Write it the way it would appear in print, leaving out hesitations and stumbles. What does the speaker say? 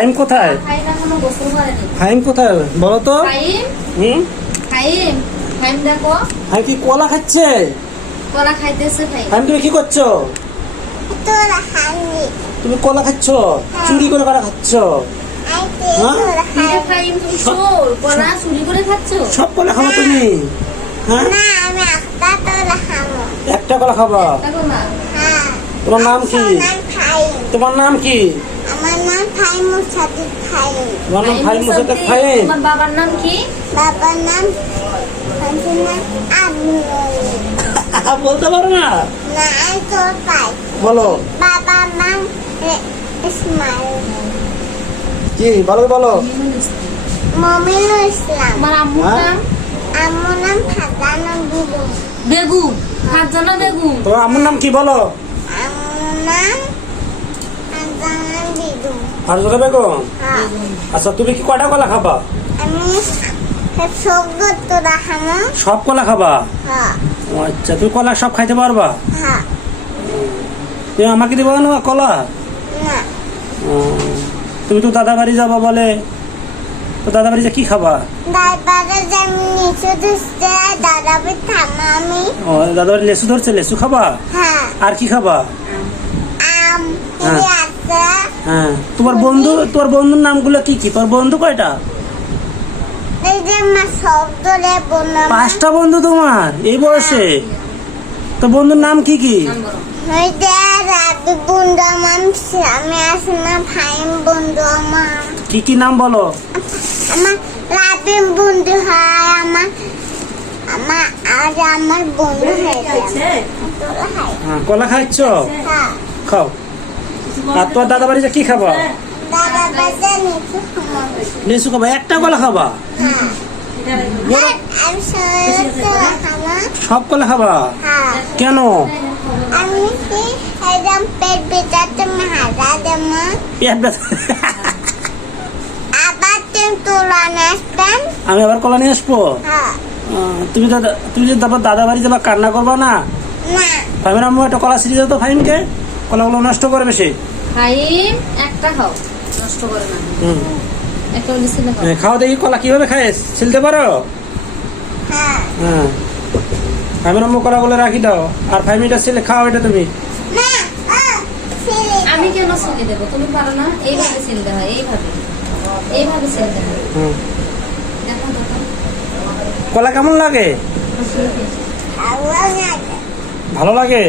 ফাহিম কোথায়? ফাহিম কোথায় বলো তো? ফাহিম দেখো, ফাহিম কি কলা খাচ্ছে? কলা খাইতেছে। ফাহিম তুমি কি করছো? তুমি কলা খাচ্ছ? চুরি করে কলা খাচ্ছ? সব কলা খাবো তুমি? হ্যাঁ, একটা কলা খাবা? তোমার নাম কি? তোমার নাম কি? আমার নাম ফাহিম মুসাদ্দিক ফাহিম। তোমার নাম ফাহিম মুসাদ্দিক ফাহিম? তোমার বাবার নাম কি? বাবার নাম বলতে পারো না? না, আমি তো পাই। বলো। বাবার নাম ইসমাইল। কি বলো বলো? মমিনুল ইসলাম। আমার আম্মুর নাম? আম্মুর নাম ফারজানা বেগম। বেগুন, ফারজানা বেগুন। তোমার আম্মুর নাম কি বলো? আম্মুর নাম ফারজানা বেগম। ফারজানা বেগম? হ্যাঁ। আচ্ছা, তুমি কি কয়টা কলা খাবা? আমি সব তোরা খামো। সব কলা খাবা? হ্যাঁ। ও আচ্ছা, তুমি কলা সব খাইতে পারবা? হ্যাঁ। তুমি আমাকে দিবা না কলা? না। ও, তুমি তো দাদা বাড়ি যাবা বলে, তো দাদা বাড়ি যা কি খাবা? দাদারা যেমন নিচে ধরছে, দাদাবে থামা আমি। ও, দাদা বাড়ি লেসু ধরছে, লেসু খাবা? হ্যাঁ। আর কি খাবা? আম হ্যাঁ। আছে। হ্যাঁ, তোমার বন্ধুর নামগুলো কি কি? তোর বন্ধু কয়টা? এই যে আমার শব্দরে বললাম। 5টা বন্ধু তোমার এই বয়সে? তো বন্ধুর নাম কি কি? ওই যে রাবি বন্ধু আমার, আমি আসি না ফাহিম বন্ধু আমার। কি কি নাম বলো? আমার রাবি বন্ধু হয়, আমার আমার আজ আমার বন্ধু হয়ে গেছে। হ্যাঁ, কলা খাচ্ছ? হ্যাঁ। খাও। আর তোর দাদা বাড়ি যা কি খাবা? দাদা বাজে নিচে খামাবে। লেসু খাবা? একটা কলা খাবা? হ্যাঁ। বড় আমি তোরা খামা। সব কলা খাবা? হ্যাঁ। কেন? আমি কি একদম পেট বেচাতে হারা দেব। পেট ব্যথা? আবার তুমি তোলা নেসবেন। আমি আবার কলা নিয়ে আসবো? হ্যাঁ। তুমি যদি তারপর দাদা বাড়ি যাবা, কান্না করবা না? না। ফাহিমের আম্মু একটা কলা ছিঁড়ে দাও তো ফাহিমকে, কলাগুলো নষ্ট করবে সে। ফাহিম একটা খাও, নষ্ট করে না। একটা হলে ছেলে খাও। খাও দেখি কলা কিভাবে খায়, ছিলতে পারো? হ্যাঁ। হ্যাঁ, ফাহিমের আম্মু কলাগুলো রাখি দাও, আর ফাহিমিটা ছেলে খাও এটা তুমি। না। ছেলে। আমি কেন ছেলে দেবো? তুমি পারো না? এইভাবে ছেলতে হয়, এইভাবে ছেলতে হয়। হুম। দেখো দেখো। কলা কেমন লাগে? ভালো লাগে। ভালো লাগে?